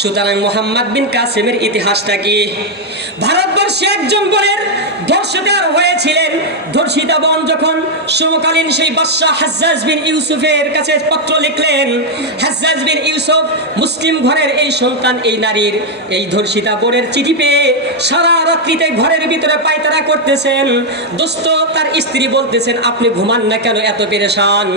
সুতরাং মুহাম্মদ বিন কাসেমের ইতিহাসটা কি? ভারতবর্ষে একজন বনের ধর্ষিতার হয়েছিলেন। ধর্ষিতা বোন যখন সমকালীন সেই বাদশাহ হাজ্জাজ বিন ইউসুফের কাছে পত্র লিখলেন, হাজ্জাজ বিন ইউসুফ মুসলিম ঘরের এই সন্তান, এই নারীর, এই ধর্ষিতা বোনের চিঠি পেয়ে সারা রাত্রিতে ঘরের ভিতরে পায়তারা করতেছেন। দোস্ত তার স্ত্রী বলতেছেন, আপনি ঘুমান না কেন, এত পেরেশান?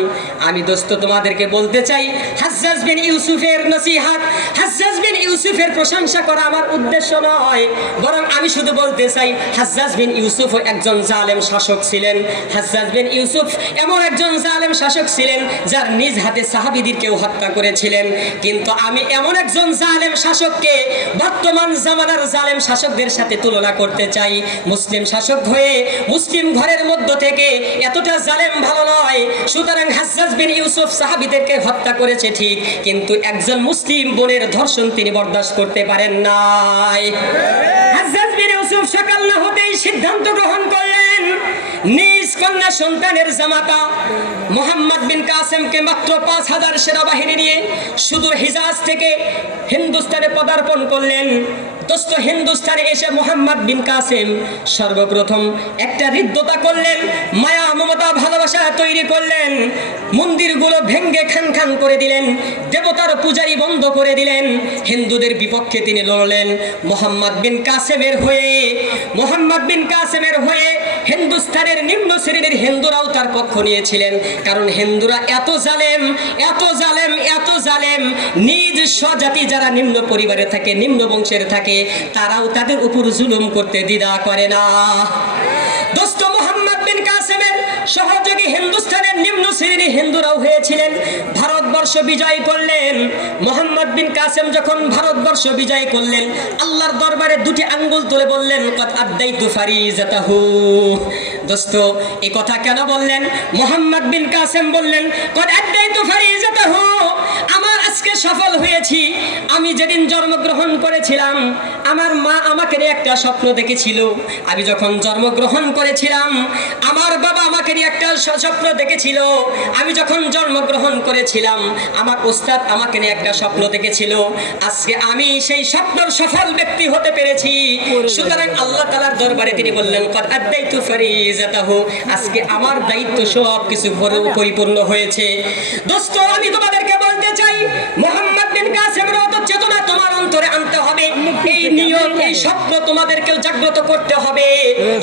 আমি দোস্ত তোমাদেরকে বলতে চাই, হাজ্জাজ বিন ইউসুফের নসিহত, হাজ্জাজ বিন ইউসুফের প্রশংসা করা আমার উদ্দেশ্য নয়, বরং আমি শুধু বলতে চাই হাজ্জাজ বিন ইউসুফ একজন জালেম শাসক ছিলেন। হাজ্জাজ বিন ইউসুফ এমন একজন জালেম শাসক ছিলেন যার নিজ হাতে সাহাবীদেরকেও হত্যা করেছিলেন। কিন্তু আমি এমন একজন জালেম শাসককে বর্তমান জামানার জালেম শাসকদের সাথে তুলনা করতে চাই। মুসলিম শাসক হয়ে মুসলিম ঘরের মধ্য থেকে এতটা জালেম ভালো নয়। সুতরাং হাজ্জাজ বিন ইউসুফ সাহাবীদেরকে হত্যা করেছে ঠিক, কিন্তু একজন মুসলিম বোনের ধর্ষণ তিনি বরদাস্ত করতে পারেন নাই। হাজ্জাজ বিন ইউসুফ সকাল না হতেই সিদ্ধান্ত গ্রহণ করলেন, নিজ কন্যা সন্তানের জামাতা মুহাম্মদ বিন কাসেমকে মাত্র 5000 সেনাবাহিনী নিয়ে সুদূর হিজাজ থেকে হিন্দুস্তানে পদার্পণ করলেন। দোস্ত হিন্দুস্তানে এসে মুহাম্মদ বিন কাসেম সর্বপ্রথম একটা হৃদ্যতা করলেন, মায়া মমতা ভালোবাসা তৈরি করলেন। মন্দিরগুলো ভেঙ্গে খান খান করে দিলেন, দেবতার পূজারি বন্ধ করে দিলেন। হিন্দুদের বিপক্ষে তিনি লড়লেন। মুহাম্মদ বিন কাসেমের হয়ে, মুহাম্মদ বিন কাসেমের হয়ে হিন্দুস্তানের নিম্ন শ্রেণীর হিন্দুরাও তার পক্ষ নিয়েছিলেন। কারণ হিন্দুরা এত জালেম, এত জালেম, এত জালেম, নিজ স্বজাতি যারা নিম্ন পরিবারে থাকে, নিম্ন বংশের থাকে, তারাও তাদের উপর জুলুম করতে দ্বিধা করে না। দোস্ত মুহাম্মদ বিন কাসেমের সহযোগী হিন্দুস্তানের নিম্ন শ্রেণীর হিন্দুরাও হয়েছিলেন। ভারতবর্ষ বিজয় করলেন। মুহাম্মদ বিন কাসেম যখন ভারতবর্ষ বিজয় করলেন, আল্লাহর দরবারে দুটি আঙ্গুল তুলে বললেন, কদ আদাইতু ফারিজাতাহু। দোস্ত এই কথা কেন বললেন? মুহাম্মদ বিন কাসেম বললেন, কদ আদাইতু ফারিজাতাহু, আমার আজকে সফল হয়েছি। আমি যেদিন জন্মগ্রহণ করেছিলাম, আমার মা আমাকে নিয়ে একটা স্বপ্ন দেখেছিল। আমি যখন জন্মগ্রহণ করেছিলাম, আমার বাবা আমাকে নিয়ে একটা স্বপ্ন দেখেছিল। আমি যখন জন্মগ্রহণ করেছিলাম, আমার ওস্তাদ আমাকে নিয়ে একটা স্বপ্ন দেখেছিল। আজকে আমি সেই স্বপ্নের সফল ব্যক্তি হতে পেরেছি। সুতরাং আল্লাহ তাআলার দরবারে তিনি বললেন, কদ আদাইতু ফারিজাতাহু, আজকে আমার দায়িত্ব সব কিছু পরিপূর্ণ হয়েছে। দোস্ত আমি তোমাদেরকে বলতে চাই, মুহাম্মদ বিন কাসেমের মতো চেতনা তোমার অন্তরে আনতে হবে। এই নিয়ম, এই স্বপ্ন তোমাদেরকেও জাগ্রত করতে হবে।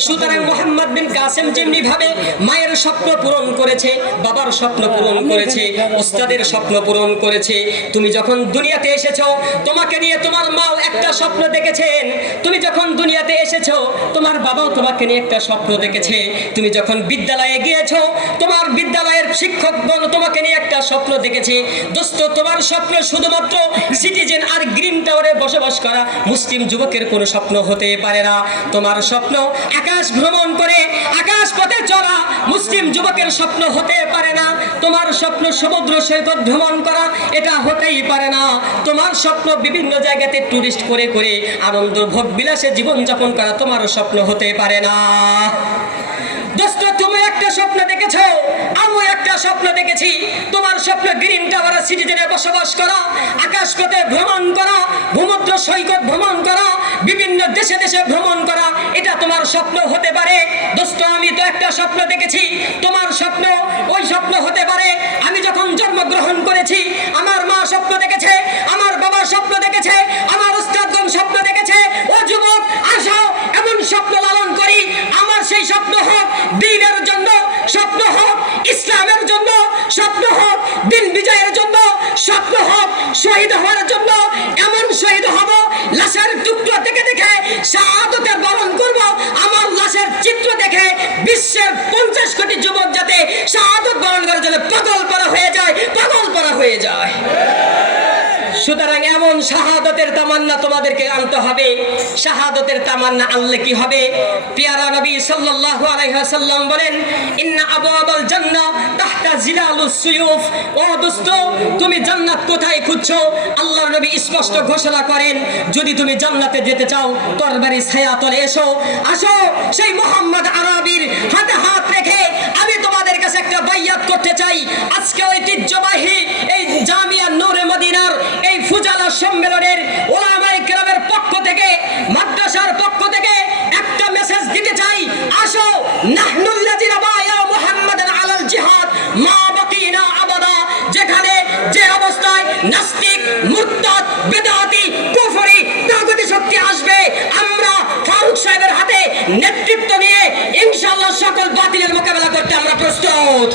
সুতরাং মুহাম্মদ বিন কাসেম যেমনি ভাবে মায়ের স্বপ্ন পূরণ করেছে, বাবার স্বপ্ন পূরণ করেছে, ওস্তাদের স্বপ্ন পূরণ করেছে, তুমি যখন দুনিয়াতে এসেছো, তোমাকে নিয়ে তোমার মাও একটা স্বপ্ন দেখেছেন। তুমি যখন দুনিয়াতে এসেছো, তোমার বাবাও তোমাকে নিয়ে একটা স্বপ্ন দেখেছে। তুমি যখন বিদ্যালয়ে গিয়েছো, তোমার বিদ্যালয়ের শিক্ষকগণ তোমাকে নিয়ে একটা স্বপ্ন দেখেছে। দোস্ত তোমার স্বপ্ন শুধুমাত্র সিটিজেন আর গ্রিন টাওয়ারে বসবাস করা মুসলিম যুবকের কোনো স্বপ্ন হতে পারে না। তোমার স্বপ্ন আকাশ ভ্রমণ করে আকাশ পথে চলা মুসলিম যুবকের স্বপ্ন হতে পারে না। তোমার স্বপ্ন সমুদ্র সৈকত ভ্রমণ করা, এটা হতেই পারে না। তোমার স্বপ্ন বিভিন্ন জায়গাতে টুরিস্ট করে করে আনন্দ ভোগ বিলাসে জীবনযাপন করা তোমারও স্বপ্ন হতে পারে না। দোস্ত তুমি একটা স্বপ্ন দেখেছো, আমিও একটা স্বপ্ন দেখেছি। তোমার স্বপ্ন গ্রিন টাওয়ার সিটিজেনে বসবাস করা, আকাশ পথে ভ্রমণ করা, সমুদ্র সৈকত ভ্রমণ করা, বিভিন্ন দেশে দেশে ভ্রমণ করা, এটা তোমার স্বপ্ন হতে পারে। দোস্ত আমি তো একটা স্বপ্ন দেখেছি, তোমার স্বপ্ন ওই স্বপ্ন হতে পারে। আমি যখন জন্মগ্রহণ করেছি, আমার মা স্বপ্ন দেখেছে, আমার বাবা স্বপ্ন দেখেছে, আমার উস্তাদগণ স্বপ্ন দেখেছে। ও যুবক আসো, এমন স্বপ্ন লালন করি। আমার সেই স্বপ্ন হোক দ্বীনের জন্য, স্বপ্ন হোক ইসলামের জন্য, স্বপ্ন হোক দিন বিজয়ের জন্য, স্বপ্ন হোক শহীদ হওয়ার জন্য। এমন শহীদ হব, লাশের টুকরো দেখে দেখে শাহাদাতের বরণ করব। আমার লাশের চিত্র দেখে বিশ্বের 50 কোটি যুবক যাতে শাহাদাত বরণ করার জন্য পাগল করা হয়ে যায়, পাগল করা হয়ে যায়। সুতরাং এমন শাহাদাতের তামান্না তোমাদেরকে আনতে হবে। শাহাদাতের তামান্না আনলে কি হবে? পিয়ারা নবী সাল্লাল্লাহু আলাইহি ওয়াসাল্লাম বলেন, ইন্না আবওয়াবাল জান্নাহ তাহতা জিলালুস সুয়ুফ। ও দোস্ত তুমি জান্নাত কোথায় খুঁজছো? আল্লাহর নবী স্পষ্ট ঘোষণা করেন, যদি তুমি জান্নাতে যেতে চাও তরবারির ছায়া তলে এসো। আসো সেই মুহাম্মদ আরবির হাতে হাত রেখে আমি তোমাদের কাছে একটা বাইয়াত করতে চাই। আজকে ঐতিহ্যবাহী এই জামিয়া নূরে মদিনার এই ফুজালা সম্মেলনের ওলামায়ে কেরামের পক্ষ থেকে, মাদ্রাসার পক্ষ থেকে একটা মেসেজ দিতে চাই। আসো, নাহনুল্লাযিনা বায়া মুহাম্মাদান আলাল জিহাদ মা বাকিনা আবাদা। যেখানে যে অবস্থায় নাস্তিক, মুরতাদ, বেদাতি, কুফরি, তাগুতি শক্তি আসবে, আমরা ফারুক সাহেবের হাতে নেতৃত্ব নিয়ে ইনশাআল্লাহ সকল বাতিলের মোকাবেলা করতে আমরা প্রস্তুত।